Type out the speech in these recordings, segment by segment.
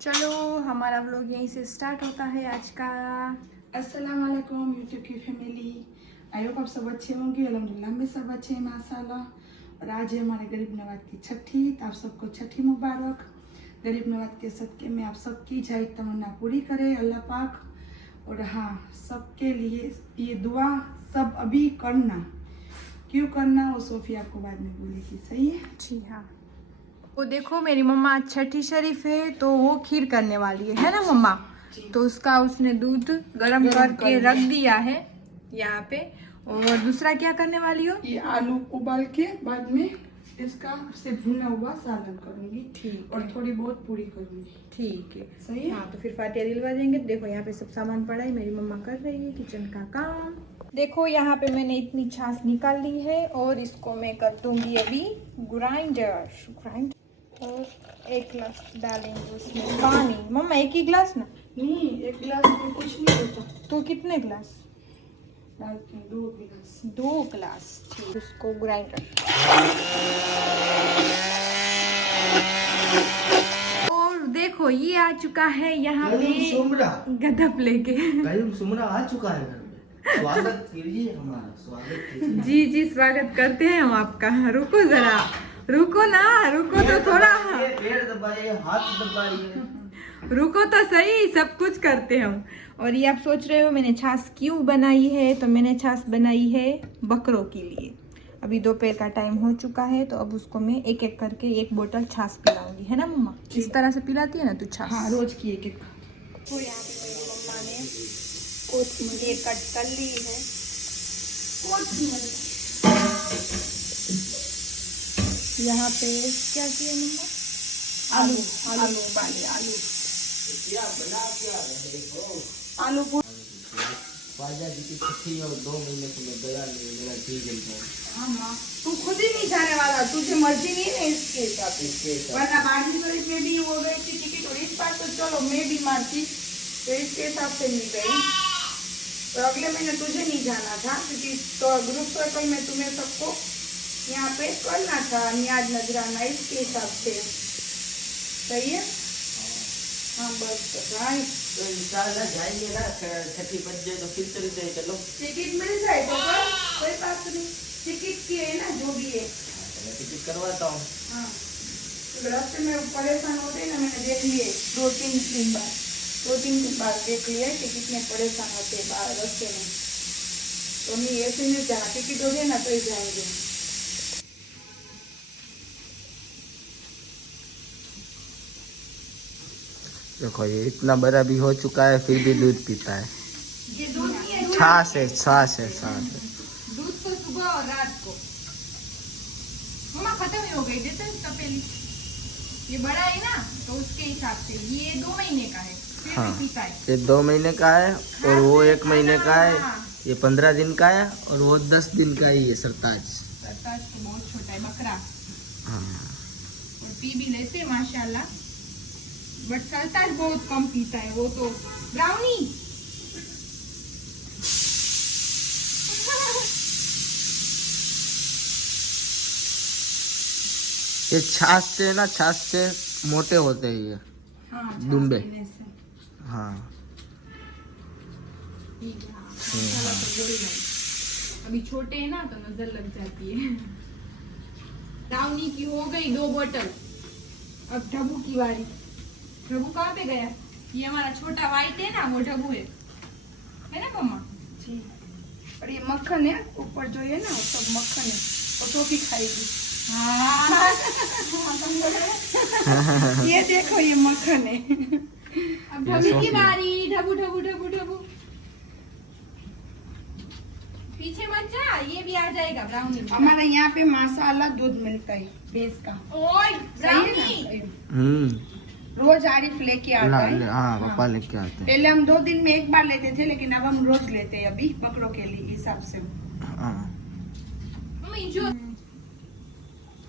चलो हमारा व्लॉग यहीं से स्टार्ट होता है आज का। अस्सलाम वालेकुम यूट्यूब की फैमिली। आई होप आप सब अच्छे होंगे। अल्हम्दुलिल्लाह में सब अच्छे हैं माशाल्लाह। और आज है हमारे गरीब नवाज की छठी, तो आप सबको छठी मुबारक। गरीब नवाज के सदके में आप सबकी जाए तमन्ना पूरी करे अल्लाह पाक। और हाँ, सबके लिए ये दुआ सब अभी करना। क्यों करना वो सोफिया आपको बाद में बोलेगी, सही है? जी हाँ। वो देखो मेरी मम्मा आज छठी शरीफ है तो वो खीर करने वाली है ना मम्मा? तो उसका उसने दूध गरम करके रख दिया है यहाँ पे। और दूसरा क्या करने वाली हो? ये आलू उबाल के बाद में इसका से भुना हुआ सालन करूंगी। ठीक और है। थोड़ी बहुत पूरी करूंगी। ठीक है, सही है। हाँ तो फिर फातिया दिलवा देंगे। देखो यहाँ पे सब सामान पड़ा है, मेरी मम्मा कर रही है किचन का काम। देखो यहाँ पे मैंने इतनी छाछ निकाल ली है और इसको मैं कर दूंगी अभी ग्राइंड। और 1 गिलास डालेंगे उसमें पानी। मम्मा 1 ही गिलास ना? नहीं, 1 गिलास में कुछ नहीं होता। तो कितने गिलास डालते हैं? 2 गिलास। 2 गिलास। ठीक, उसको ग्राइंडर। और देखो ये आ चुका है यहाँ पे गदप लेके। सुमरा आ चुका है घर में। स्वागत कीजिए हमारा, स्वागत कीजिए। जी जी, स्वागत करते हैं हम आपका। रुको जरा, रुको ना, रुको तो थोड़ा। पैर दबाइए, हाथ दबाइए। रुको तो सही, सब कुछ करते हैं हम। और ये आप सोच रहे हो मैंने छाछ क्यों बनाई है? तो मैंने छाछ बनाई है बकरों के लिए। अभी दोपहर का टाइम हो चुका है तो अब उसको मैं एक एक करके 1 बोतल छाछ पिलाऊंगी, है ना मम्मा? इस तरह से पिलाती है ना तू छाछ? हाँ, रोज की 1-1। तो यहाँ पे मेरी मम्मा ने कोथिंबीर कट कर ली है। यहाँ पे क्या किया मम्मा? आलू उबाले। आलू ख्वाजा जी की छठी और 2 महीने से मैं गया नहीं, मेरा जी जल गया। हाँ, तू खुद ही नहीं जाने वाला, तुझे मर्जी नहीं है इसके हिसाब से। वरना बारहवीं तो इसमें भी हो गई थी टिकट, और इस बार तो चलो मैं बीमार थी तो इसके हिसाब से नहीं गई। तो अगले महीने तुझे नहीं जाना था क्योंकि तो ग्रुप सर्कल में तुम्हें सबको यहाँ पे करना था न्याज नजराना, इसके हिसाब से। सही है? हाँ बस तो इंशाल्लाह जाएंगे ना, छठी बच जाए तो फिर चलते हैं। चलो टिकट मिल जाए तो कोई बात नहीं। टिकट की है ना जो भी है। मैं टिकट करवाता हूँ। हाँ, तो रास्ते में परेशान होते हैं ना, मैंने देख लिए 2-3 बार देख लिया कि कितने परेशान होते हैं बाहर रास्ते में। तो नहीं, ऐसे नहीं जाना, टिकट हो गए ना तो ही जाएंगे। देखो ये इतना बड़ा भी हो चुका है फिर भी दूध पीता है। ये दूध नहीं है, छाछ है, छाछ है, छाछ है। दूध तो सुबह और रात को। मम्मा खत्म ही हो गई, देते हैं तपेली। ये बड़ा है ना तो उसके हिसाब से ये 2 महीने का है, फिर हाँ, भी पीता है। ये 2 महीने का है और वो 1 महीने का है। ये 15 दिन का है और वो 10 दिन का ही है सरताज। सरताज तो बहुत छोटा है, बकरा। हाँ, और पी भी लेते हैं माशाल्लाह, बट सरताज बहुत कम पीता है। वो तो ब्राउनी। ये छाछ से ना, छाछ से मोटे होते हैं ये दुम्बे। हाँ, अभी छोटे हैं ना तो नजर लग जाती है। ब्राउनी की हो गई 2 बोतल। अब ढबू की बारी। ढबू कहाँ पे गया? ये हमारा छोटा वाइट है ना, वो ढबू है ना मम्मा? जी। और ये मक्खन है ऊपर जो है ना, वो सब मक्खन है, वो टोपी खाएगी। हाँ। ये देखो ये मक्खन है। अब ढबू की बारी। ढबू ढबू ढबू ढबू। पीछे मत जा, ये भी आ जाएगा ब्राउनी। हमारे यहाँ पे माशाल्लाह दूध मिलता है भैंस का। ओए सही है ब्राउनी। ना? रोज आरिफ लेके आता है। हाँ, पापा लेके आते हैं। पहले हम 2 दिन में 1 बार लेते थे, लेकिन अब हम रोज लेते हैं अभी बकरों के लिए हिसाब से। हाँ, मम्मी जो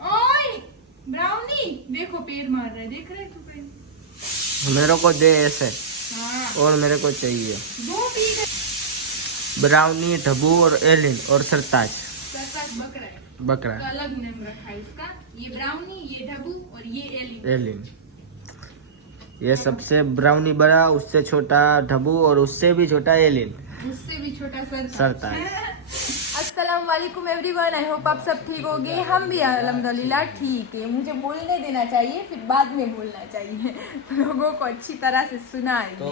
ओए ब्राउनी देखो पैर मार रहा है, देख रहे तू पैर? मेरे को दे ऐसे। हाँ, और मेरे को चाहिए 2 पी गए। ब्राउनी, ढबू और एलिन और सरताज। सरताज बकरा है, बकरा तो अलग नाम रखा है इसका। ये ब्राउनी, ये ढबू और ये एली। एलिन। ये सबसे ब्राउनी बड़ा, उससे छोटा ढबू और उससे भी छोटा एलिन उससे भी छोटा सरता है। अस्सलाम वालेकुम एवरीवन, आई होप आप सब ठीक होंगे। हम भी अल्हम्दुलिल्लाह ठीक है। मुझे बोलने देना चाहिए, फिर बाद में बोलना चाहिए, लोगों को अच्छी तरह से सुनाए। तो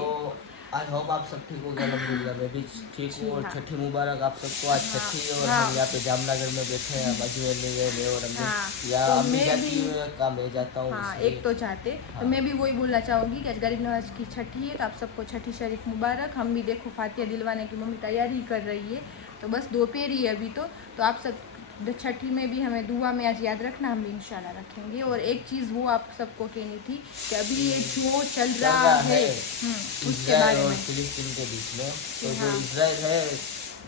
आई होप आप सब ठीक हो गए। अल्हम्दुलिल्लाह मैं भी ठीक हूँ। और छठी मुबारक आप सबको। आज छठी है और हम यहाँ पे जामनगर में बैठे हैं, अजमेर में गए और हमने या तो हम भी मैं जाती भी- है काम मैं जाता हूँ। हाँ, इसलिए- एक तो चाहते तो मैं भी वही बोलना चाहूँगी कि आज गरीब नवाज की छठी है, तो आप सबको छठी शरीफ मुबारक। हम भी देखो फातिया दिलवाने की मम्मी तैयारी कर रही है, तो बस दोपहर ही है अभी तो आप सब छठी में भी हमें दुआ में आज याद रखना, हम भी इंशाल्लाह रखेंगे। और एक चीज़ वो आप सबको कहनी थी कि अभी ये जो चल रहा है उसके इजराइल बारे और में। फिलिस्तीन के बीच में, तो हाँ। जो इजराइल है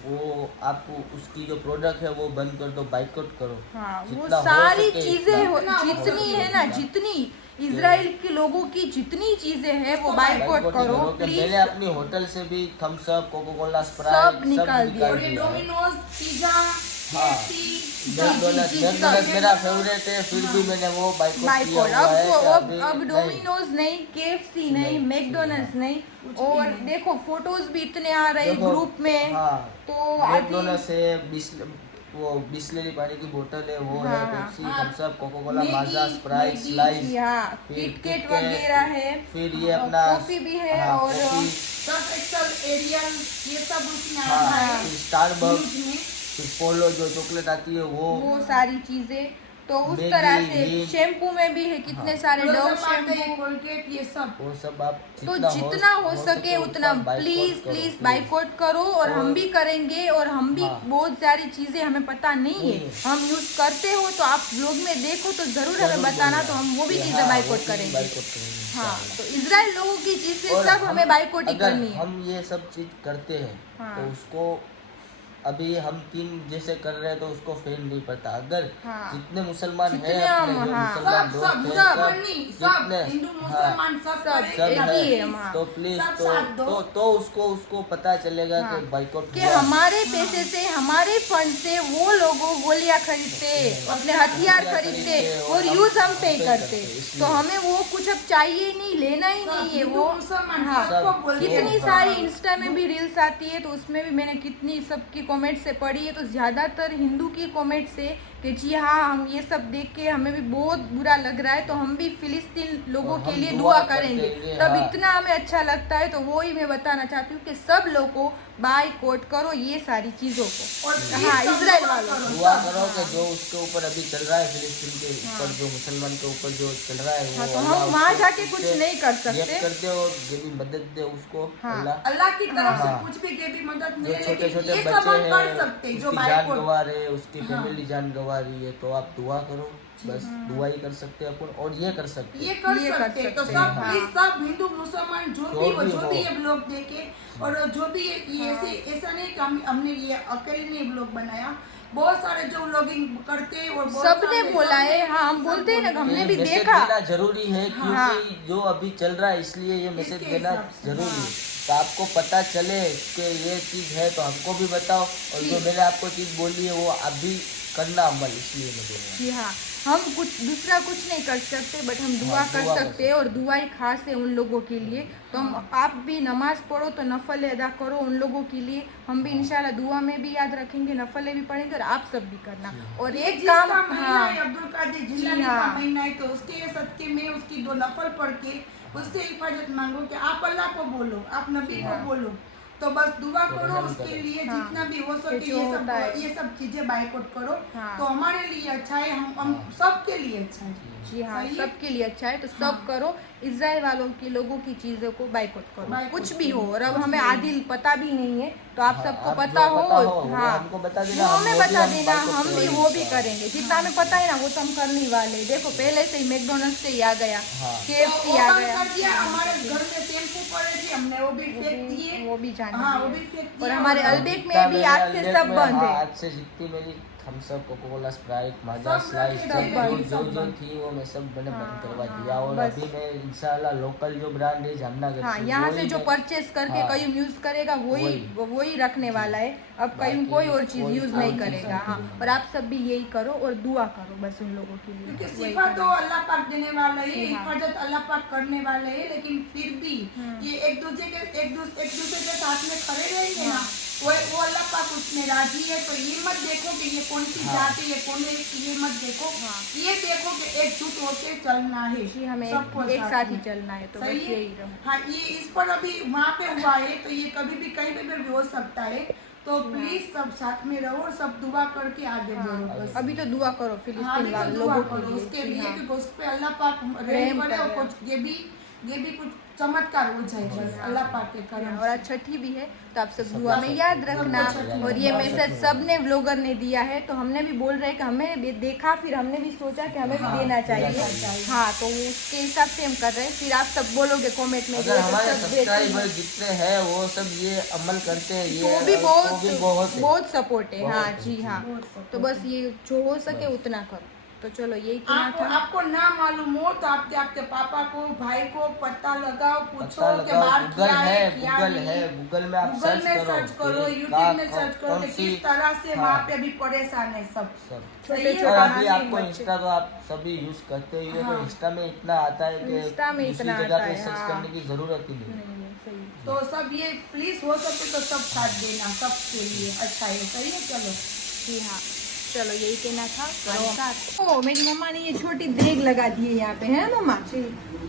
वो आपको उसकी जो प्रोडक्ट है वो बंद कर दो, बाइकआउट करो। हाँ, वो जितना हो सारी सके चीजें उतना हो जितनी सके है ना, उतना। जितनी इजराइल के लोगों की जितनी चीजें हैं वो बाइकआउट करो कि प्लीज। मैंने अपनी होटल से भी थम्स अप, कोको कोला, सब स्प्राइट निकाल दिया। और ये डोमिनोज, पिज्जा, हाँ। मैकडोनल्ड्स मेरा फेवरेट है, फिर भी मैंने वो बाइकआउट किया बाइकआउट हुआ है कि अब अभी अब नहीं। डोमिनोज नहीं, KFC नहीं, मैकडोनल्ड्स नहीं। और देखो फोटोज भी इतने आ रहे देखो, ग्रुप में, हाँ, तो अभी मैकडोनल्ड्स है, वो 20 लीटर पानी की बोतल है, वो है हाँ, पेप्सी, हाँ। Thums Up, Coca Cola, Maggi, Maaza, Sprite, Maggi, Slice, हाँ, फिर किटकैट KitKat, वगैरह है, फिर ये और अपना कॉफी भी है, हाँ, और कॉफी, सर्फ एक्सेल, एरियल, ये सब उसमें हाँ, आता है फिर स्टारबक्स, न्यूज़ में। फिर पोलो जो चॉकलेट आती है वो सारी चीजें। तो उस मैगी, तरह से हींग। शैम्पू में भी है कितने सारे डव क्लोजअप आते हैं, शैम्पू। कोलगेट, ये सब। वो सब आप तो जितना हो सके उतना प्लीज बाइकआउट करो। और हम भी करेंगे, और हम भी हाँ। बहुत सारी चीजें हमें पता नहीं है, हम यूज करते हो तो आप लोग में देखो तो जरूर हमें बताना, तो हम वो भी चीजें बाइकआउट करेंगे। हाँ, तो इजराइल लोगों की चीजें सब हमें बाइकआउट ही करनी है। हम ये सब चीज करते हैं हाँ। तो उसको अभी हम 3 जैसे कर रहे हैं तो उसको फेल नहीं पड़ता। अगर हाँ। जितने मुसलमान हैं जितने अपने हम, जो हाँ। मुसलमान सब दोस्त हैं, सब जितने हिंदू हाँ, मुसलमान सब सब करेंगे एक ना, ही है, please। हाँ। तो प्लीज सब साथ दो। तो उसको पता चलेगा हाँ। कि बाइकआउट कि हमारे पैसे से, हमारे फंड से वो लोगों गोलियां खरीदते, अपने हथियार खरीदते और यूज हम पे करते, तो हमें वो कुछ अब चाहिए नहीं, लेना ही नहीं है हिंदू वो। मुसलमान हाँ, सबको बोलते कितनी हैं। सारी इंस्टा में भी रील्स आती है, तो उसमें भी मैंने कितनी सबकी कमेंट से पढ़ी है, तो ज्यादातर हिंदू की कमेंट से कि जी हाँ, हम ये सब देख के हमें भी बहुत बुरा लग रहा है, तो हम भी फिलिस्तीन लोगों और के हम लिए दुआ दुआ करते करेंगे। हैं, तब हाँ। इतना हमें अच्छा लगता है, तो वो ही मैं बताना चाहती हूँ कि सब लोग को बाइकआउट करो ये सारी चीजों को। और हाँ, सब इजराइल दुआ वालों करो, दुआ सब। करो कि जो उसके ऊपर अभी चल रहा है, फिलिस्तीन के ऊपर जो मुसलमान के ऊपर जो चल रहा है हाँ, वो तो अल्लाह हम वहाँ उसको जाके कुछ उससे नहीं कर हेल्प सकते। कर दे और जो भी मदद दे उसको हाँ। अल्लाह। अल्लाह की तरफ से हाँ। कुछ भी के भी मदद जो मिले, छोटे लेकिन छोटे ये सब बच्चे हम कर हैं सकते जो उसकी जान बाइकआउट। गंवा रहे, उसकी हाँ। फैमिली जान गंवा रही है, तो आप दुआ करो, बस दुआ ही कर सकते हैं अपन, और ये कर सकते ये हैं। कर ये कर सकते हैं। तो सकते सब हैं, हाँ। प्लीज सब हिंदू मुसलमान जो भी हो। ये ब्लॉग देखे, और जो भी ये ऐसे ऐसा नहीं कि हमने ये अकेले ने ब्लॉग बनाया, बहुत सारे जो व्लॉगिंग करते हैं और बहुत सबने सारे बोला है। सबने- हाँ, हम सब बोलते हैं ना, बोलते हमने ये भी मैसेज देखा। देना जरूरी है, हाँ। क्योंकि जो अभी चल रहा है इसलिए ये मैसेज इसके देना हिसाब से, जरूरी है, तो आपको पता चले कि ये चीज है तो हमको भी बताओ, और जो मैंने आपको चीज बोली है वो आप भी करना अमल, इसलिए मैं बोल रहा हूँ। जी हाँ, हम कुछ दूसरा कुछ नहीं कर सकते, बट हम दुआ हाँ, कर दुआ कर सकते हैं, और दुआ ही खास है उन लोगों के लिए। तो हम आप भी नमाज पढ़ो तो नफल अदा करो उन लोगों के लिए। हम भी इंशाल्लाह दुआ में भी याद रखेंगे, नफले भी पढ़ेंगे, और आप सब भी करना। और ये एक जिसका काम, महीना हाँ, है, अब्दुल कादिर जी जिलानी का हाँ। महीना है, तो उसके सदके में उसकी 2 नफल पढ़ के उससे हिफाजत मांगो कि आप अल्लाह को बोलो, आप नबी को बोलो, तो बस दुआ तो करो हम उसके करें। लिए हाँ। जितना भी हो सके, जो होता है। ये सब चीजें बाइकआउट करो, हाँ। तो हमारे लिए अच्छा है, हम सबके लिए अच्छा है। जी हाँ, सही है? सबके लिए अच्छा है, तो सब हाँ। करो। इजराइल वालों की लोगों की चीजों को बाइकआउट करो, बाइकआउट कुछ भी हो। करो, और अब कुछ हमें भी। आदिल पता भी नहीं है, तो आप हाँ, सबको आप पता जो हो, वो हाँ, हमको बता वो देना, हमें वो भी बता हम देना, बाइकआउट हम भी करेंगे वो भी इंशाल्लाह। करेंगे। जितना हमें पता है ना वो तो हम करने वाले हैं। देखो पहले से ही मैकडोनल्ड से ही आ गया, हाँ। KFC तो आ ओपन गया, कर दिया, हमारे घर में शैम्पू पड़े थे, हमने वो भी फेंक दिए। वो भी जाने हाँ, दिए। वो भी फेंक और दिया। हमारे और अल्बेक जितना में भी मेरे आज से अल्बेक सब में, बंद हाँ, है। आज से जितनी मेरी Thums Up, Coca Cola, Sprite, Maaza, सब स्लाइस, रखे सब हैं, जो सब जो बंद। थी वो मैं सब मैंने बंद हाँ, करवा हाँ, दिया। और बस। अभी मैं इंशाल्लाह लोकल जो ब्रांड है जामनगर हाँ, की, यहाँ वही से जो मैं- परचेस करके हाँ, कयूम यूज करेगा वही वही रखने वाला है। अब कयूम बाकी कोई और चीज कोई यूज और नहीं चीज़ करेगा। नहीं हाँ, करेगा। और आप सब भी यही करो और दुआ करो बस उन लोगों के लिए। क्योंकि वही सिफा तो करो। अल्लाह पाक देने वाला है, जी हाँ। हिफाजत अल्लाह पाक करने वाले है, लेकिन फिर भी ये एक दूसरे के साथ में खड़े रहेंगे ना, वो अल्लाह पाक उसमें राजी है। तो ये मत देखो कि ये कौन सी हाँ। जाति है, कौन है, ये मत देखो। हाँ। ये देखो कि एकजुट होके चलना है, जी, हमें सबको एक साथ ही में। चलना है, तो बस सही है? यही रहो। हाँ, ये इस पर अभी वहाँ पे हुआ है, तो ये कभी भी कहीं पे भी हो सकता है। तो प्लीज सब साथ में रहो और सब दुआ करके आगे बढ़ो बस। अभी तो दुआ करो हाँ, फिलिस्तीन अभी तो वाले दुआ लोगों करो के लिए। उसके जी लिए हाँ। कि उस पे अल्लाह पाक रहम रहम करे और करे। कुछ ये भी कुछ चमत्कार हो जाए बस अल्लाह पाक के करम और से। आज छठी भी है, तो आप सब सब दुआ में सब याद सब रखना। सब और ये सब मैसेज सब सबने व्लॉगर ने दिया है, तो हमने भी बोल रहे हैं कि हमें भी देखा, फिर हमने भी सोचा कि हमें भी हाँ, देना देना चाहिए। चाहिए। हाँ, तो उसके हिसाब से हम कर रहे हैं। फिर आप सब बोलोगे कमेंट में अगर ये तो हमारे सब सब्सक्राइबर देते जितने हैं वो सब ये अमल करते हैं, ये तो भी तो बहुत भी बहुत है। बहुत सपोर्ट है। बहुत हाँ है, जी जी। हाँ, बहुत support तो बस ये जो हो सके उतना करो। तो चलो यही कहना था। आपको ना मालूम हो तो आपके पापा को, भाई को पता लगाओ, पूछो पता कि लगाओ, बाहर गूगल क्या है, क्या गूगल नहीं। है, गूगल में आप गूगल में सर्च करो, कि यूट्यूब में कहाँ- सर्च करो कौन कि सी- किस तरह से हाँ। वहाँ पे अभी परेशान है सब। सब। सही छोटे है? और छोटे अभी हाँ, आपको बच्चे। इंस्टा तो आप सभी यूज करते ही हो, हाँ। तो इंस्टा में इतना आता है कि इंस्टा में दूसरी इतना जगह आता पे है, सर्च हाँ। करने की जरूरत ही नहीं। नहीं, नहीं, सही। तो सब ये प्लीज हो सके तो सब साथ देना सबके लिए, अच्छा है। सही है? चलो जी हाँ, चलो यही कहना था। ओ, मेरी मम्मा ने ये छोटी देग लगा दी है यहाँ पे, है मम्मा?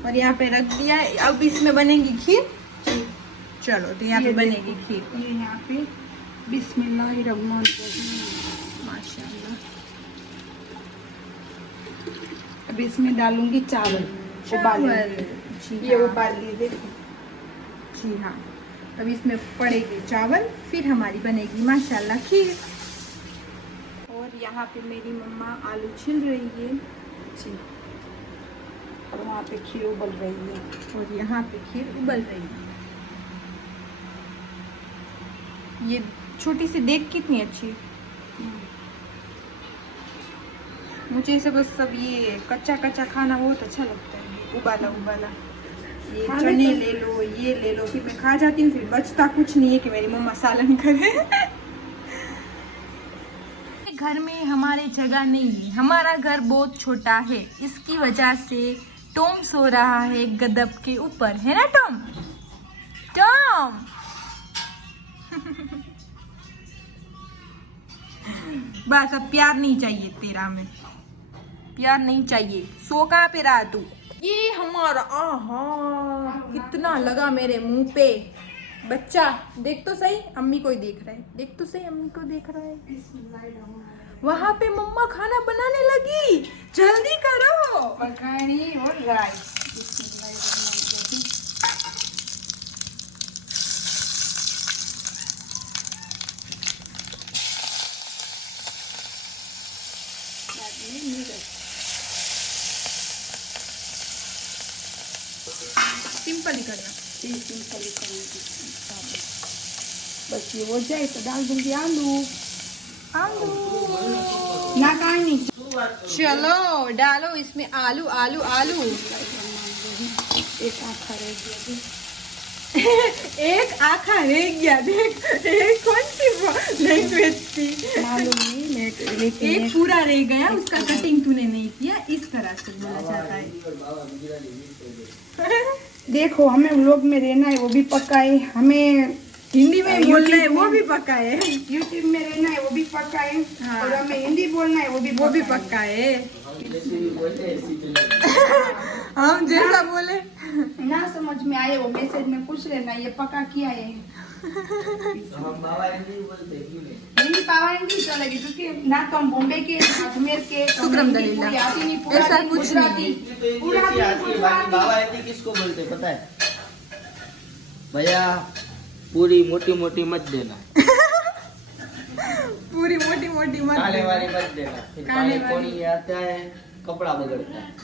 और यहाँ पे रख दिया है। अब इसमें बनेगी खीर। चलो, तो यहाँ पे ये बनेगी खीर। ये यहाँ पे बिस्मिल्लाहिर्रहमानिर्रहीम। माशाल्लाह। अब इसमें डालूंगी चावल उबाले। जी ये हाँ। उबाल लिए देखो। जी हाँ, अब इसमें पड़ेगी चावल, फिर हमारी बनेगी माशाल्लाह खीर। और यहाँ पे मेरी मम्मा आलू छिल रही है। जी, और वहाँ पे खीर उबल रही है। और यहाँ पे खीर उबल रही है। ये छोटी सी देग कितनी अच्छी। मुझे इसे बस सब ये कच्चा कच्चा खाना बहुत अच्छा लगता है, उबाला उबाला। ये खाने चने तो- ले लो, ये ले लो, फिर मैं खा जाती हूँ, फिर बचता कुछ नहीं है कि मेरी मम्मा सालन करे। घर में हमारे जगह नहीं है, हमारा घर बहुत छोटा है, इसकी वजह से टॉम सो रहा है गदब के ऊपर, है ना टॉम? टॉम बस अब प्यार नहीं चाहिए तेरा, हमें प्यार नहीं चाहिए। सो कहाँ पे रहा तू? ये हमारा आहा कितना लगा मेरे मुंह पे। बच्चा देख तो सही, अम्मी को ही देख रहा है, देख तो सही अम्मी को देख रहा है। वहाँ पे मम्मा खाना बनाने लगी, जल्दी करो। मखानी और राइस। सिंपल ही करना। सिंपल ही करूँगी। बस ये हो जाए तो डाल दूंगी आलू। आलू ना कहानी चलो डालो इसमें आलू आलू आलू। एक आखा रह गया। एक आखा रह गया, देख एक कौन सी लैंग्वेज थी, मालूम नहीं लेकिन एक पूरा रह गया, उसका कटिंग तूने नहीं किया, इस तरह से बोला जाता है। देखो, हमें व्लॉग में रहना है, वो भी पक्का है। हमें हिंदी में बोलना है, वो भी पक्का है। यूट्यूब में रहना है, वो भी पक्का है। हाँ। और हमें हिंदी बोलना है, वो भी पक्का है। हम जैसा बोले ना समझ में आए वो मैसेज में पूछ लेना, ये पक्का किया है। हम बाबा हिंदी बोलते क्यों नहीं? हिंदी पावाएंगी चलेगी, क्योंकि ना तो हम बॉम्बे के, अजमेर के, तो शुक्र हिंदी अल्हम्दुलिल्लाह। पूरी आती नहीं, पूरा ऐसा दिन कुछ गुजराती, नहीं पूरा दिन गुजराती। बाबा हिंदी किसको बोलते पता है? भैया पूरी मोटी मोटी मत देना, पूरी मोटी मोटी मत काले देना। वाली मत देना, फिर काले पानी वाली। कोनी आता है, कपड़ा बगड़ता है,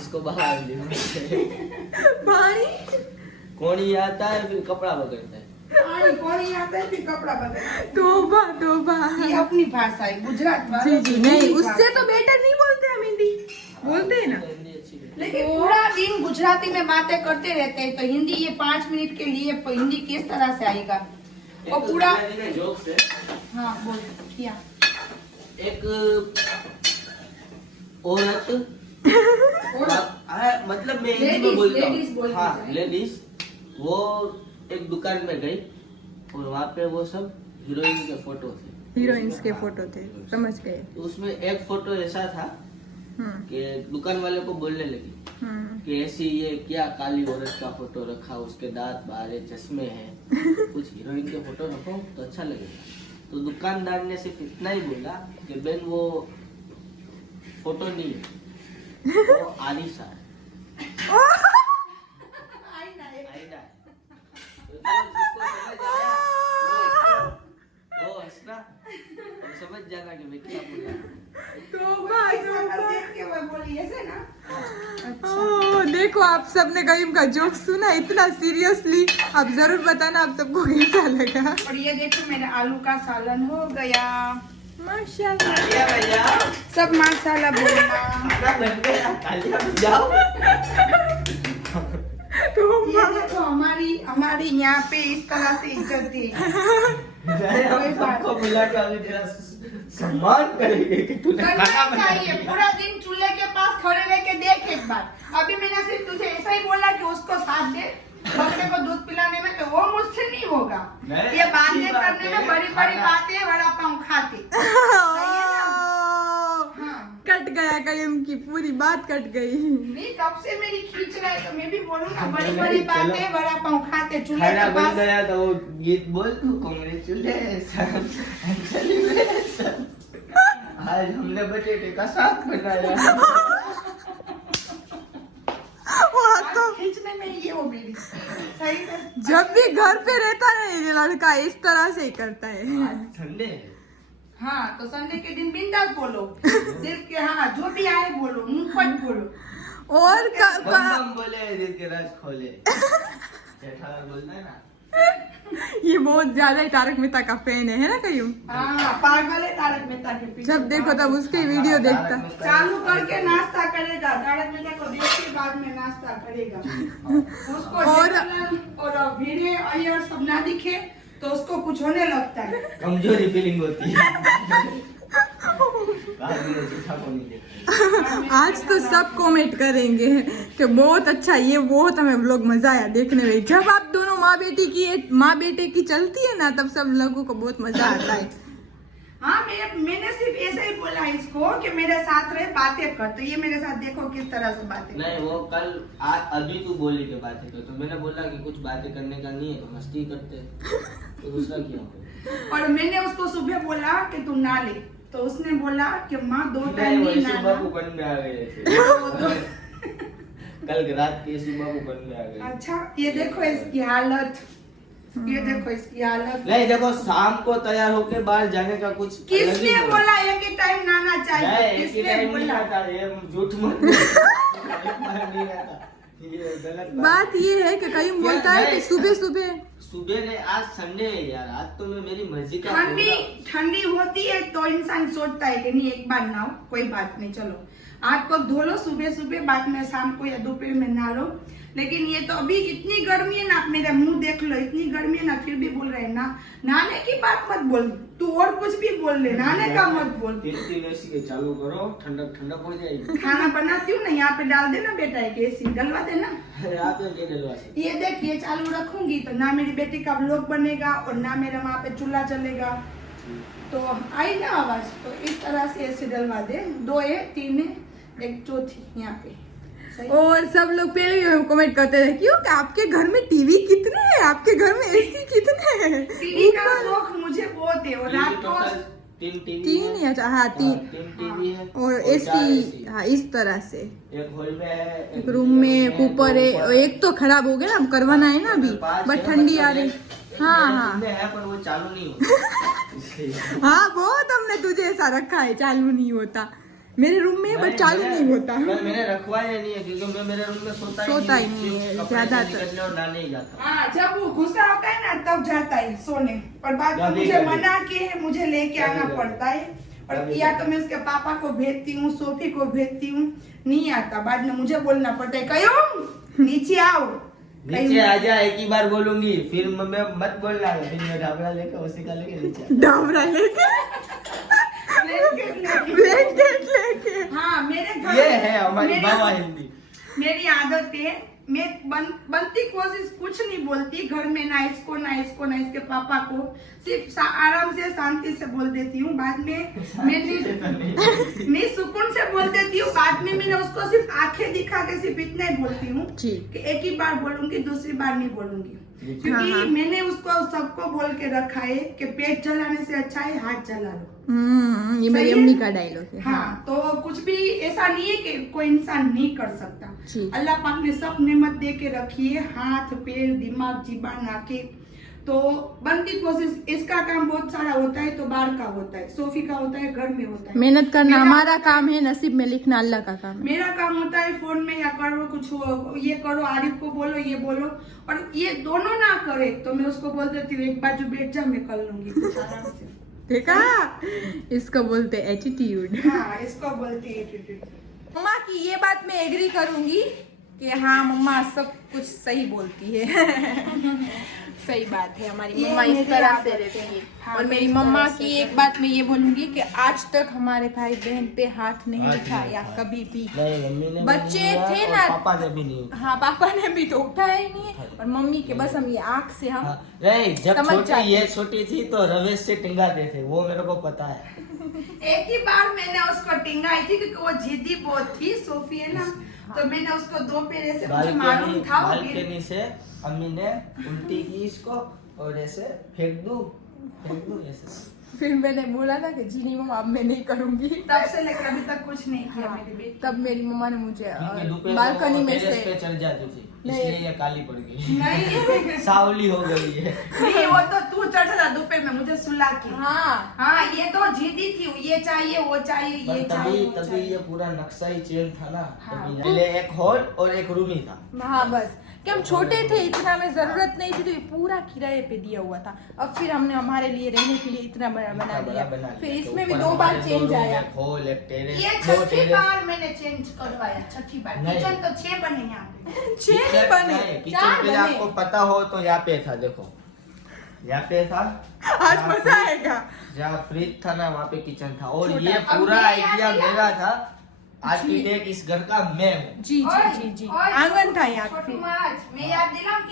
इसको बाहर बोलते हैं। पानी कोनी आता है फिर कपड़ा बगड़ता है। कोई आता है फिर कपड़ा बदल। तोबा तोबा। ये अपनी भाषा है गुजरात जी वालों जी की नहीं, हिंदी उससे भाषा। तो बेटर नहीं बोलते हम हिंदी, बोलते हैं ना। हिंदी अच्छी है। लेकिन पूरा दिन गुजराती में बातें करते रहते हैं तो हिंदी ये 5 मिनट के लिए हिंदी किस तरह से आएगा? और एक पूरा गुजराती में जोक्स है। हाँ बोल क्या? एक औरत मतलब मैं हिंदी में Ladies, बोलता ladies बोल हूँ। हाँ दीजिए। लेडीज, वो एक दुकान में गई और वहाँ पे वो सब हीरोइन के फोटो थे, हीरोइंस के फोटो थे, समझ गए। तो उसमें एक फोटो ऐसा था कि दुकान वाले को बोलने लगी कि ऐसी ये क्या काली औरत का फोटो रखा, उसके दांत बाहर चश्मे हैं, कुछ हीरोइन के फोटो रखो तो अच्छा लगेगा। तो दुकानदार ने सिर्फ इतना ही बोला कि बहन वो फोटो नहीं है, वो आलिशा है, आईना है। तो जिसको समझ आया वो हंसना और समझ जाना कि मैं क्या बोला। ऐसा कर देख के वो बोली ऐसे ना। ओह, देखो आप सबने करीम का जोक सुना इतना सीरियसली, आप जरूर बताना आप सबको कैसा लगा। और ये देखो मेरे आलू का सालन हो गया माशाल्लाह। तालियां बजाओ, सब मसाला बोलना। खाना बन गया, तालियां बजाओ। ये देखो हमारी हमारी यहाँ पे इस तरह से इज्जत थी। हम सबको बुला के अभी तेरा सम्मान करेंगे कि तूने खाना करना बनाया। चाहिए, पूरा दिन चूल्हे के पास खड़े रह के देख एक बार। अभी मैंने सिर्फ तुझे ऐसा ही बोला कि उसको साथ दे बकरे को दूध पिलाने में, तो वो मुझसे नहीं होगा। नहीं, ये अच्छी बातें बात करने है, में बड़ी बड़ी खाना। बातें बड़ा पाँव खाते। सही है ना? हाँ। कट गया करीम की पूरी बात कट गई। नहीं तब से मेरी खींच रहा है तो मैं भी बोलूँ ना, बड़ी नहीं, बड़ी चलो। बातें बड़ा पाँव खाते चूल्हे खाना के बन पास। गया तो वो गीत बोल तू, कांग्रेचुलेशन सेलिब्रेशन, आज हमने बटेटे का साग बनाया। वहाँ तो खींचने में ये वो मेरी सही है। जब भी घर पे रहता है ये लड़का इस तरह से ही करता है। आज संडे है। हाँ तो संडे के दिन बिंदास बोलो, दिल के हाँ जो भी आए बोलो, मुंह फट बोलो। और बम बम बोले दिल के राज खोले, जेठालाल बोलता है ना। ये बहुत ज्यादा ही तारक मेहता का फैन है ना करीम? हाँ पागल है तारक मेहता के पीछे। जब देखो तब उसके वीडियो देखता। चालू करके नाश्ता करेगा, तारक मेहता को देख के बाद में नाश्ता करेगा। उसको जेठालाल और भिड़े अय्यर सब ना दिखे तो उसको कुछ होने लगता है। कमजोरी फीलिंग होती है। बाद में जेठा को नहीं देखते। आज तो सब कमेंट करेंगे कि बहुत अच्छा, ये बहुत हमें व्लॉग मजा आया देखने में। जब आप दोनों माँ बेटे की चलती है ना तब सब लोगों को बहुत मजा आता है। हाँ मैंने सिर्फ ऐसा ही बोला इसको कि मेरे साथ रहे बातें कर, तो ये मेरे साथ देखो किस तरह से बातें। नहीं वो कल अभी तू बोली के बातें कर, तो मैंने बोला कि कुछ बातें करने का नहीं है तो मस्ती करते हैं। तो दूसरा क्या हो? और मैंने उसको सुबह बोला कि तू ना ले, तो उसने बोला कि माँ 2 टाइम नहीं, नहीं वो लाना। सुबह को बन में आ गए थे। कल रात के सुबह को बन में आ गए। अच्छा ये देखो इसकी हालत, ये देखो इसकी हालत। नहीं देखो, शाम को तैयार होके बाहर जाने का कुछ अलग ही किसने होगा। बोला एक ही टाइम नहाना चाहिए? नहीं, एक ही किसने टाइम नहीं बोला? आता, ये झूठ मत बोल। एक बार नहीं आता, ये गलत बात ये है कि करीम बोलता है कि सुबह सुबह ने, आज संडे है यार, आज तो मैं मेरी मर्जी का ठंडी होती है तो इंसान सोचता है कि नहीं एक बार नहाओ, कोई बात नहीं, चलो हाथ पग धो लो सुबह सुबह, बाद में शाम को या दोपहर में नहा लो। लेकिन ये तो अभी इतनी गर्मी है ना, आप मेरा मुंह देख लो, इतनी गर्मी है ना, फिर भी बोल रहे हैं ना नहाने की बात मत बोल, तू और कुछ भी बोल ले, नहाने का मत बोल। 3 एसी के चालू करो, ठंडक हो जाएगी। खाना बनाती हूँ ना, यहाँ पे डाल देना बेटा एक एसी डलवा देना। रात में नहीं डलवा सकते। ये देख ये चालू रखूंगी तो ना मेरी बेटी का व्लॉग बनेगा और ना मेरा वहाँ पे चूल्हा चलेगा, तो आई ना आवाज। तो इस तरह से ऐसे डलवा दे, 2 है 3 है, एक चौथी यहाँ पे। सही? और सब लोग पहले ही कमेंट करते थे क्यों कि आपके घर में टीवी कितने हैं, आपके घर में एसी कितने हैं। टीवी का शौक मुझे बहुत है, और रात को 3 टीवी 3 या हाँ 3 टीवी है और 4 एसी। हाँ इस तरह से एक हॉल में है, एक रूम में ऊपर है, और एक तो खराब हो गया ना, अब करवाना है ना अभी, बट ठंडी आ रही। हाँ हाँ है पर वो चालू नहीं होता। हाँ बहुत हमने तुझे ऐसा रखा है चालू नहीं होता। मेरे रूम में बट चालू नहीं होता। मैंने रखवाया नहीं है क्योंकि मैं मेरे रूम में सोता ही नहीं है, ज्यादातर निकलने और नहाने ही जाता। हाँ, जब वो गुस्सा होता है ना तब जाता है सोने, पर बाद में मुझे मना के मुझे लेके आना पड़ता है। और या तो मैं उसके पापा को भेजती हूँ, सोफी को भेजती हूँ, नहीं आता, बाद में मुझे बोलना पड़ता है कयूम नीचे आओ, नीचे आ जा, एक ही बार बोलूंगी, फिर मैं मत बोलना, फिर मैं ढाबरा लेके उसी का लेके नीचे ढाबरा लेके ब्लैंकेट लेके। हाँ, मेरे घर ये है हमारी बाबा हिंदी। मेरी आदत है, मैं बनती कोशिश कुछ नहीं बोलती घर में, ना इसको ना इसके पापा को, सिर्फ आराम से शांति से बोल देती हूँ। बाद में मैं नहीं सुकून से बोल देती हूँ। बाद में मैंने उसको सिर्फ आंखें दिखा के सिर्फ इतना ही बोलती हूँ कि एक ही बार बोलूंगी, दूसरी बार नहीं बोलूंगी, क्योंकि मैंने उसको सबको बोल के रखा है कि पेट जलाने से अच्छा है हाथ जला लो। ये मेरी अम्मी का डायलॉग है। हाँ, तो कुछ भी ऐसा नहीं है कि कोई इंसान नहीं कर सकता। अल्लाह पाक ने सब नेमत दे के रखी है, हाथ पैर दिमाग जीबान आंखें, तो बनती कोशिश। इसका काम बहुत सारा होता है तो बाहर का होता है, सोफी का होता है घर में होता है। मेहनत करना हमारा काम है, नसीब में लिखना अल्लाह का काम है। मेरा काम होता है फोन में या करो कुछ ये करो, आरिफ को बोलो ये बोलो, और ये दोनों ना करे तो मैं उसको बोल देती हूँ एक बाजू बैठ जा, मैं कर लूंगी आराम से। देखा, इसको बोलते एटीट्यूड। हाँ, इसको बोलते एटीट्यूड। मम्मा की ये बात मैं एग्री करूंगी कि हाँ मम्मा सब कुछ सही बोलती है। सही बात है, हमारी मम्मा इस तरह से रहती है। और मेरी मम्मा की एक बात मैं ये बोलूंगी कि आज तक हमारे भाई बहन पे हाथ नहीं उठाया कभी भी। मम्मी ने बच्चे थे ना, पापा ने भी नहीं। हाँ, पापा ने भी तो उठाया ही नहीं है। और मम्मी के बस हम ये आँख से हम जब ये छोटी थी तो रवेश से टिंगाते थे, वो मेरे को पता है। एक ही बार मैंने उसको टिंगाई थी क्योंकि वो जिद्दी बहुत थी, सोफी है ना, तो मैंने उसको दो पैर से मुझे मालूम था बालकनी से अम्मी ने उल्टी की इसको और ऐसे फेंक दूं ऐसे। फिर मैंने बोला था कि जी नहीं मम्मा अब मैं नहीं करूंगी। तब से लेकर अभी तक कुछ नहीं किया मेरी बेटी। तब मेरी मम्मा ने मुझे बालकनी में से चढ़ जाती थी, इसलिए ये काली पड़ गई। नहीं, सावली हो गई है। नहीं, वो तो तू चढ़ जा दोपहर में मुझे सुला के। हाँ, ये तो जिद्दी थी, ये चाहिए वो चाहिए ये चाहिए। तभी ये पूरा नक्शा ही चेंज था ना। पहले एक हॉल और एक रूम ही था। हाँ, बस कि हम छोटे थे, इतना हमें जरूरत नहीं थी, तो ये पूरा किराए पे दिया हुआ था। अब फिर हमने हमारे लिए रहने के लिए इतना बड़ा बना दिया। फिर इसमें भी 2 बार चेंज आया। ये 6ठी बार मैंने चेंज करवाया, 6ठी बार। किचन तो 6 बने यहाँ पे। 6 नहीं बने, 4 बने। आपको पता हो तो यहाँ पे था, देखो यहाँ पे था। आज मजा आएगा। जहाँ फ्रिज था ना वहाँ पे किचन था, और ये पूरा आइडिया मेरा था। आर्किटेक्ट इस घर का मैं हूँ। जी जी जी, आंगन था यहाँ पे। मैं याद दिलाऊं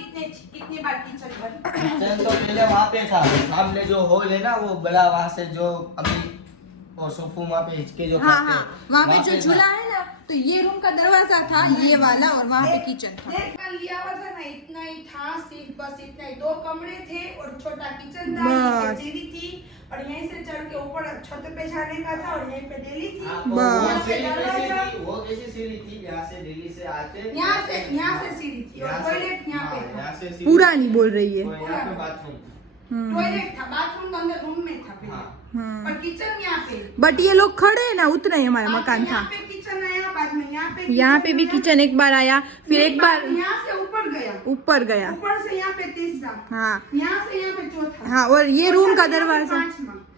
कितनी बार किचन बन। किचन तो पहले वहाँ पे था, सामने जो हॉल है ना वो बड़ा, वहाँ से जो अभी और सोफू वहाँ पे हिचके जो हाँ, वहाँ पे जो झूला है ना, तो ये रूम का दरवाजा था ये वाला, और वहाँ पे किचन था। लिया हुआ था ना, इतना ही था, सिर्फ बस इतना ही। 2 कमरे थे और छोटा किचन था, सीढ़ी थी, और यहीं से चढ़ के ऊपर छत पे जाने का था, और यहीं पे डेली थी। वो कैसी सीढ़ी थी? यहाँ से दिल्ली से आते, यहाँ से सीढ़ी थी, और टॉयलेट यहाँ पे था। पूरा नहीं बोल रही है। यहाँ पे बाथरूम, टॉयलेट था, बाथरूम अंदर रूम में था, और किचन यहाँ पे। बट ये लोग खड़े है ना, उतना ही हमारा मकान था। यहाँ पे किचन आया, बाद में यहाँ पे भी किचन एक बार आया, फिर एक बार यहाँ से ऊपर गया, ऊपर से यहाँ पे तीसरा, हाँ, यहाँ से यहाँ पे चौथा, हाँ, और ये रूम का दरवाजा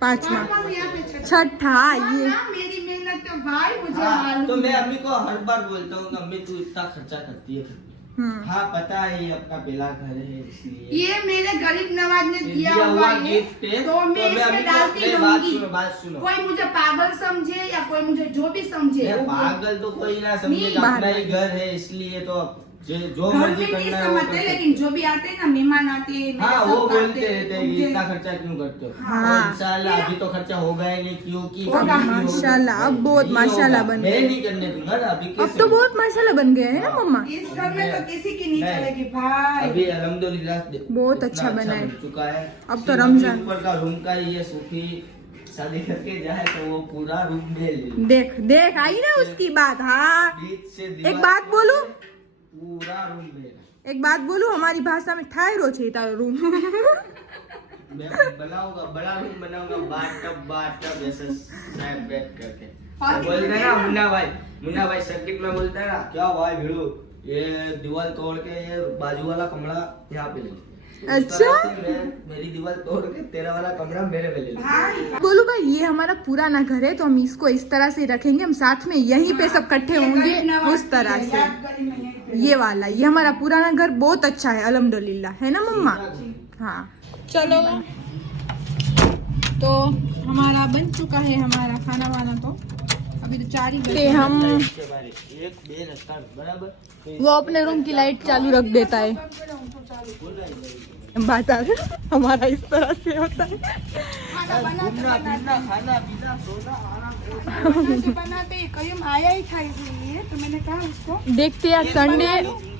5वां, यहाँ पे 6ठा। ये मेरी मेहनत तो भाई मुझे मालूम। तो मैं अम्मी को हर बार बोलता हूँ अम्मी तू इतना खर्चा करती है। हाँ, पता है ये अपना पहला घर है, इसलिए ये मेरे गरीब नवाज ने दिया हुआ गिफ्ट है, तो मैं इसमें डालती रहूंगी। बात सुनो, कोई मुझे पागल समझे या कोई मुझे जो भी समझे, पागल तो कोई ना समझे, अपना ही घर है, इसलिए तो जो घर मर्जी में नहीं करना समझते, लेकिन जो भी आते हैं ना, मेहमान आते हैं, हाँ, वो बोलते रहते हैं इतना खर्चा क्यों करते हो। हाँ, इंशाल्लाह अभी तो खर्चा होगा ही नहीं, क्योंकि माशाल्लाह अब बहुत माशाल्लाह बन गए। मैं नहीं करने दूंगा ना अभी। अब तो बहुत माशाल्लाह बन गए है ना मम्मा। इस घर में तो किसी की नहीं चलेगी भाई। अभी अल्हम्दुलिल्लाह बहुत अच्छा बना है, चुका है। अब तो रमजान ऊपर का रूम का ये सूफी शादी करके जाए तो वो पूरा रूम ले ले। देख आई ना उसकी बात। हाँ, बीच से एक बात बोलू, पूरा रूम ले, एक बात बोलू, हमारी भाषा में ठायरो छे तारो रूम। मैं बनाऊंगा, बड़ा रूम बनाऊंगा, बाथटब ऐसे साइड बैठ करके। बोलते ना मुन्ना भाई सर्किट में बोलता है ना, क्या भाई भिड़ू ये दीवार तोड़ के ये बाजू वाला कमरा यहाँ पे ले ले। अच्छा मेरी दीवार तोड़ के तेरा वाला कमरा मेरे पे ले ले। बोलो भाई ये हमारा पुराना घर है तो हम इसको इस तरह से रखेंगे, हम साथ में यहीं पे सब इकट्ठे होंगे उस तरह से। ये वाला ये हमारा पुराना घर बहुत अच्छा है अल्हम्दुलिल्लाह, है ना मम्मा? हाँ चलो तो हमारा बन चुका है हमारा खाना वाना, तो अभी तो 4 ही बजे हम बराबर वो अपने रूम की लाइट चालू रख देता है। बाजार हमारा इस तरह से होता है। खाना पीना सोना बनाते ही कहीं आया ही था इसलिए तो मैंने कहा उसको देखते यार संडे,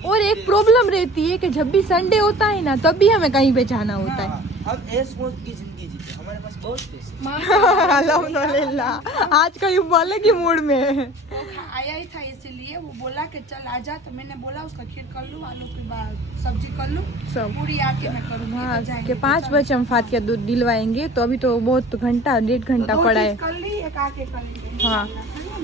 और एक प्रॉब्लम रहती है कि जब भी संडे होता है ना तब भी हमें कहीं पे जाना होता है। हम ऐश मौज की जिंदगी जीते, हमारे पास बहुत पैसे। अल्हम्दुलिल्लाह आज कहीं अलग ही मूड में है। आया ही था इसीलिए वो बोला कि चल आजा, तो मैंने बोला उसका खीर कर लूँ, आलू की सब्जी कर लूँ, सब पूरी आके मैं करूँगी। हाँ के 5 बजे हम फातिया दूध दिलवाएंगे, तो अभी तो बहुत घंटा 1.5 घंटा पड़ा है। कर ली एक आके कर ली। हाँ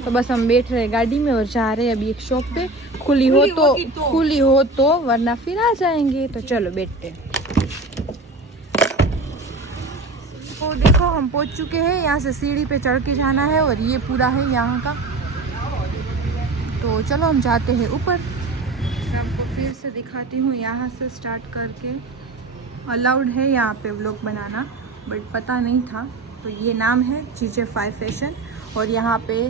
तो बस हम बैठ रहे गाड़ी में और जा रहे हैं अभी एक शॉप पे, खुली हो तो वरना फिर आ जाएंगे। तो चलो बैठते हैं। तो देखो हम पहुंच चुके हैं, यहाँ से सीढ़ी पे चढ़ के जाना है और ये पूरा है यहाँ का। तो चलो हम जाते हैं ऊपर। मैं आपको फिर से दिखाती हूँ यहाँ से स्टार्ट करके। अलाउड है यहाँ पे व्लॉग बनाना, बट पता नहीं था। तो ये नाम है GJ5 फैशन और यहाँ पे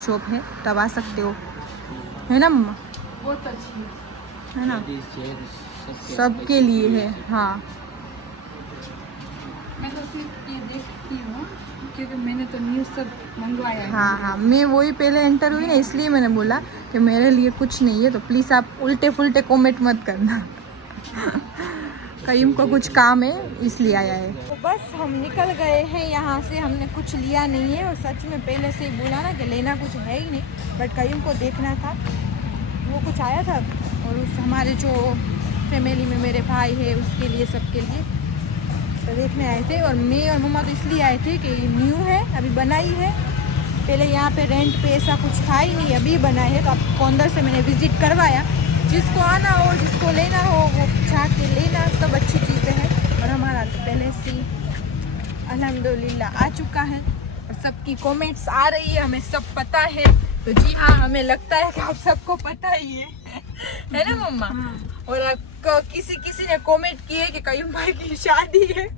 शॉप है, तब आ सकते हो, है ना मम्मा? बहुत अच्छी है ना, सबके लिए है। हाँ मैं तो सिर्फ ये देखती हूँ क्योंकि मैंने तो न्यूज़ सब मंगवाया है। हाँ मैं वही पहले एंटर हुई ना, इसलिए मैंने बोला कि मेरे लिए कुछ नहीं है, तो प्लीज़ आप उल्टे फुल्टे कमेंट मत करना। कईम को कुछ काम है इसलिए आया है। तो बस हम निकल गए हैं यहाँ से, हमने कुछ लिया नहीं है और सच में पहले से ही बोला ना कि लेना कुछ है ही नहीं, बट कईम को देखना था, वो कुछ आया था और उस हमारे जो फैमिली में मेरे भाई है उसके लिए, सबके लिए तो देखने आए थे। और मैं और मम्मा तो इसलिए आए थे कि न्यू है, अभी बनाई है, पहले यहाँ पे रेंट पे ऐसा कुछ था ही नहीं, अभी बना है। तो आपको अंदर से मैंने विजिट करवाया, जिसको आना हो जिसको लेना हो वो जाके लेना, सब अच्छी चीज़ें हैं। और हमारा पहले से अल्हम्दुलिल्लाह आ चुका है और सबकी कमेंट्स आ रही है, हमें सब पता है। तो जी हाँ, हमें लगता है कि आप सबको पता ही है ना मम्मा? और आपको किसी ने कमेंट किए कि कयूम भाई की शादी है,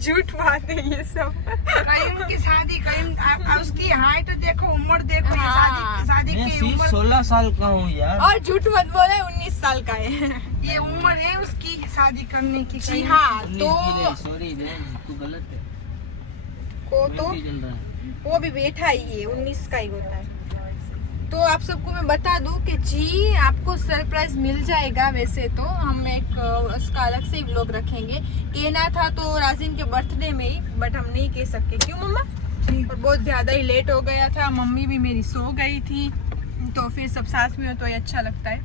झूठ बात है ये सब। कयूम की शादी, कयूम उसकी हाइट देखो, उम्र देखो, ये शादी की उम्र 16 साल का हूँ यार। और झूठ मत बोले, 19 साल का है। ये उम्र है उसकी शादी करने की। जी हाँ, तो सॉरी तू गलत है, को तो चल रहा है। वो भी बैठा ही है, 19 का ही होता है। तो आप सबको मैं बता दूं कि जी आपको सरप्राइज मिल जाएगा। वैसे तो हम एक उसका अलग से ही व्लॉग रखेंगे, कहना था तो राजिन के बर्थडे में ही, बट हम नहीं कह सकते। क्यों मम्मा? और बहुत ज्यादा ही लेट हो गया था, मम्मी भी मेरी सो गई थी, तो फिर सब साथ में हो तो ये अच्छा लगता है।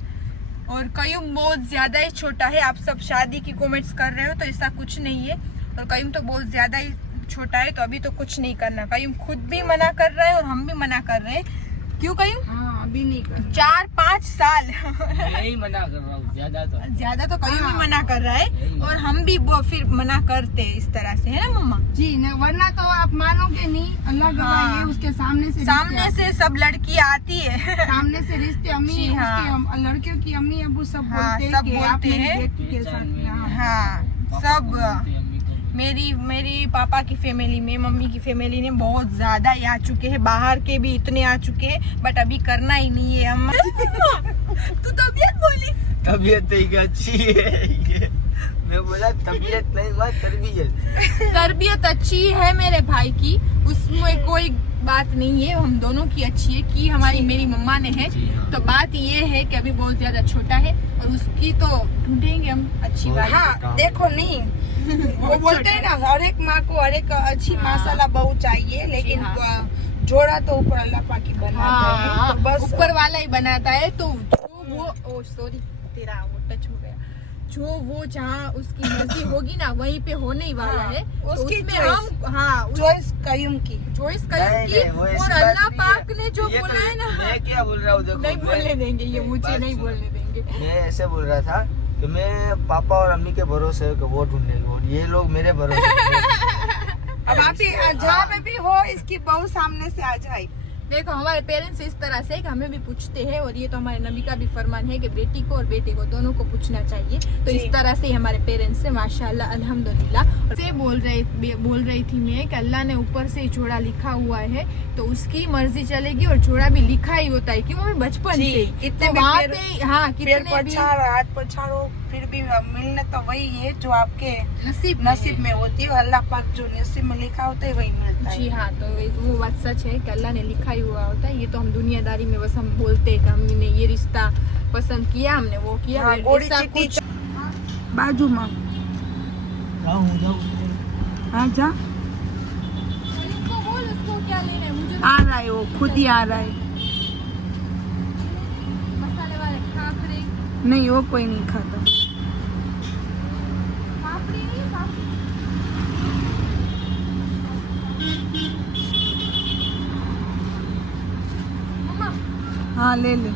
और कयूम बहुत ज्यादा ही छोटा है, आप सब शादी की कमेंट्स कर रहे हो तो ऐसा कुछ नहीं है। और कयूम तो बहुत ज्यादा ही छोटा है, तो अभी तो कुछ नहीं करना। कयूम खुद भी मना कर रहा है और हम भी मना कर रहे हैं। क्यों कयूम? हाँ, अभी नहीं कर 4-5 साल यही मना कर रहा हूँ, ज्यादा तो कयूम भी मना कर रहा है और हम भी फिर मना करते हैं इस तरह से, है ना मम्मा? जी न, वरना तो आप मानोगे नहीं, अल्लाह गवाह है, उसके सामने से सब लड़की आती है। सामने से रिश्ते अम्मी, जी हाँ। उसके लड़कियों की अम्मी अबू सब हाँ, बोलते सब हैं कि आप बोलते मेरी हैं। बेटी के साथ यहाँ। हाँ सब मेरी पापा की फैमिली में, मम्मी की फैमिली ने बहुत ज्यादा ही आ चुके हैं, बाहर के भी इतने आ चुके हैं, बट अभी करना ही नहीं है। हम तू तबीयत बोली तबीयत ही अच्छी है ये। मैं बोला तबीयत नहीं हुआ तरबियत। तरबियत अच्छी है मेरे भाई की, उसमें कोई बात नहीं है, हम दोनों की अच्छी है कि हमारी मेरी मम्मा ने है। तो बात ये है कि अभी बहुत ज्यादा छोटा है और उसकी तो ढूंढेंगे हम अच्छी बात। हाँ देखो नहीं वो बोलते हैं ना हर एक माँ को हर एक अच्छी माशाल्लाह बहू चाहिए, लेकिन जोड़ा तो ऊपर अल्लाह पाक ही बनाता है। तो बस ऊपर वाला ही बनाता है। तो वो सॉरी तेरा वो टच हो गया, जो वो जहाँ उसकी मर्जी होगी ना वहीं पे होने ही वाला है। तो उसकी उसमें choice। हम चॉइस कयूम की चॉइस करेंगे और अल्लाह पाक ने जो बोला है ना, मैं क्या बोल रहा हूँ देखो, नहीं बोलने देंगे, ये मुझे नहीं बोलने देंगे। मैं ऐसे बोल रहा था कि मैं पापा और अम्मी के भरोसे वो ढूंढेंगे और ये लोग मेरे भरोसे। अब आप जहाँ पे भी हो इसकी बहू सामने से आ जाए। देखो हमारे पेरेंट्स इस तरह से कि हमें भी पूछते हैं और ये तो हमारे नबी का भी फरमान है कि बेटी को और बेटे को दोनों को पूछना चाहिए। तो इस तरह से हमारे पेरेंट्स से माशाल्लाह अल्हम्दुलिल्लाह। और से बोल रही थी मैं कि अल्लाह ने ऊपर से जोड़ा लिखा हुआ है तो उसकी मर्जी चलेगी और जोड़ा भी लिखा ही होता है क्यों मैं बचपन से कितने तो भी वहाँ पैर- पे हाँ पैर कितने भी पछाड़ हाथ पछाड़ो फिर भी मिलने तो वही है जो आपके नसीब में होती है। अल्लाह पाक जो नसीब में लिखा होता है वही मिलता है। जी हाँ, तो वो बात सच है कि अल्लाह ने लिखा ही हुआ होता है। ये तो हम दुनियादारी में बस हम बोलते हैं कि हमने ये रिश्ता पसंद किया, हमने वो किया। हाँ, गोड़ी ऐसा चिट्ठी कुछ बाजू में हाँ जा इसको बोल, उसको क्या लेना है मुझे आ रहा है, वो खुद ही आ रहा है। मसाले वाले खाखरे नहीं वो कोई नहीं खाता। पापड़ी नहीं पापड़ी मम्मा हाँ ले ले।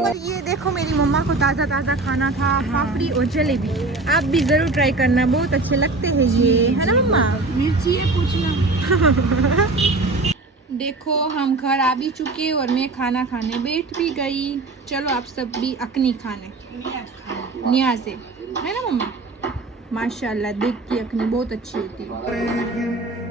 और ये देखो मेरी मम्मा को ताज़ा ताज़ा खाना था, पापड़ी और जलेबी। आप भी ज़रूर ट्राई करना, बहुत अच्छे लगते हैं ये, है ना मम्मा? मिर्ची है पूछना। देखो हम घर आ भी चुके और मैं खाना खाने बैठ भी गई। चलो आप सब भी अकनी खाने नियाज़ है ना मम्मा? माशाल्लाह देख की अकनी बहुत अच्छी होती है।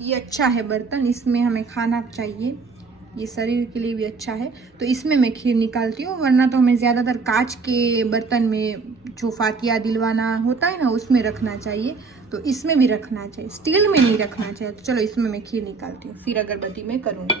ये अच्छा है बर्तन, इसमें हमें खाना चाहिए, ये शरीर के लिए भी अच्छा है। तो इसमें मैं खीर निकालती हूँ, वरना तो हमें ज़्यादातर कांच के बर्तन में जो फातिया दिलवाना होता है ना उसमें रखना चाहिए। तो इसमें भी रखना चाहिए, स्टील में नहीं रखना चाहिए। तो चलो इसमें मैं खीर निकालती हूँ, फिर अगरबत्ती में करूँगी।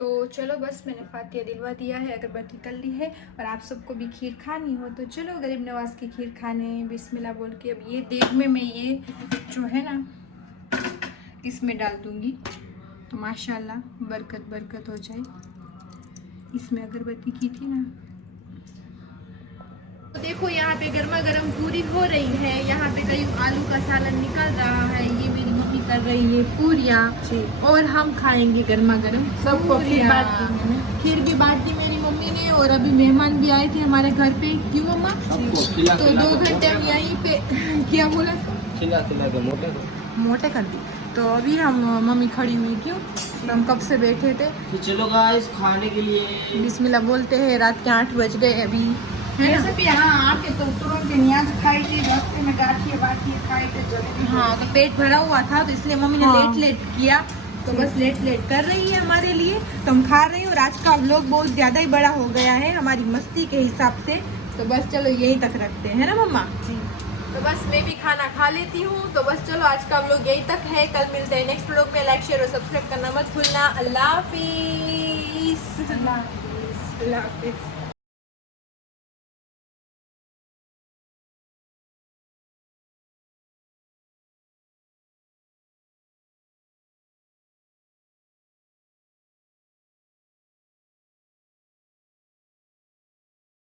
तो चलो बस मैंने फातिया दिलवा दिया है, अगरबत्ती कर ली है। और आप सबको भी खीर खानी हो तो चलो गरीब नवाज की खीर खाने बिस्मिल्लाह बोल के। अब ये देग में मैं ये जो है ना इसमें डाल दूंगी तो माशाल्लाह बरकत बरकत हो जाए। इसमें अगरबत्ती की थी ना। तो देखो यहाँ पे गर्मा गर्म पूरी हो रही है, यहाँ पे करीब आलू का सालन निकल रहा है, ये मेरी मम्मी कर रही है पूरियाँ और हम खाएंगे गर्मा गर्म सबको खीर पूरियाँ। बांट दी मैंने। खीर भी बांट दी मेरी मम्मी ने और अभी मेहमान भी आए थे हमारे घर पे। क्यों मम्मा? सबको खिला तो खिला 2 के घंटे हम यहीं पे क्या बोला खिला खिला के मोटे को। मोटे कर दी। तो अभी हम मम्मी खड़ी हुई क्यों, तो हम कब से बैठे थे। तो चलो गाइस खाने के लिए बिस्मिल्लाह बोलते हैं, रात के 8 बज गए अभी, है ना? वैसे भी यहाँ आके तो तुरंत न्याज खाई थी, रास्ते में गाठिए बाठिए खाए थे जलेबी। हाँ तो पेट भरा हुआ था तो इसलिए मम्मी ने हाँ। लेट लेट किया। तो बस लेट लेट कर रही है हमारे लिए, तो हम खा रही हूँ। और आज का व्लॉग बहुत ज़्यादा ही बड़ा हो गया है हमारी मस्ती के हिसाब से, तो बस चलो यहीं तक रखते हैं, है ना मम्मा? जी। तो बस मैं भी खाना खा लेती हूँ। तो बस चलो आज का व्लॉग यहीं तक है, कल मिलते हैं नेक्स्ट व्लॉग में। लाइक शेयर और सब्सक्राइब करना मत भूलना। अल्लाह हाफिज़। अल्लाह हाफिज़। अल्लाह हाफिज़।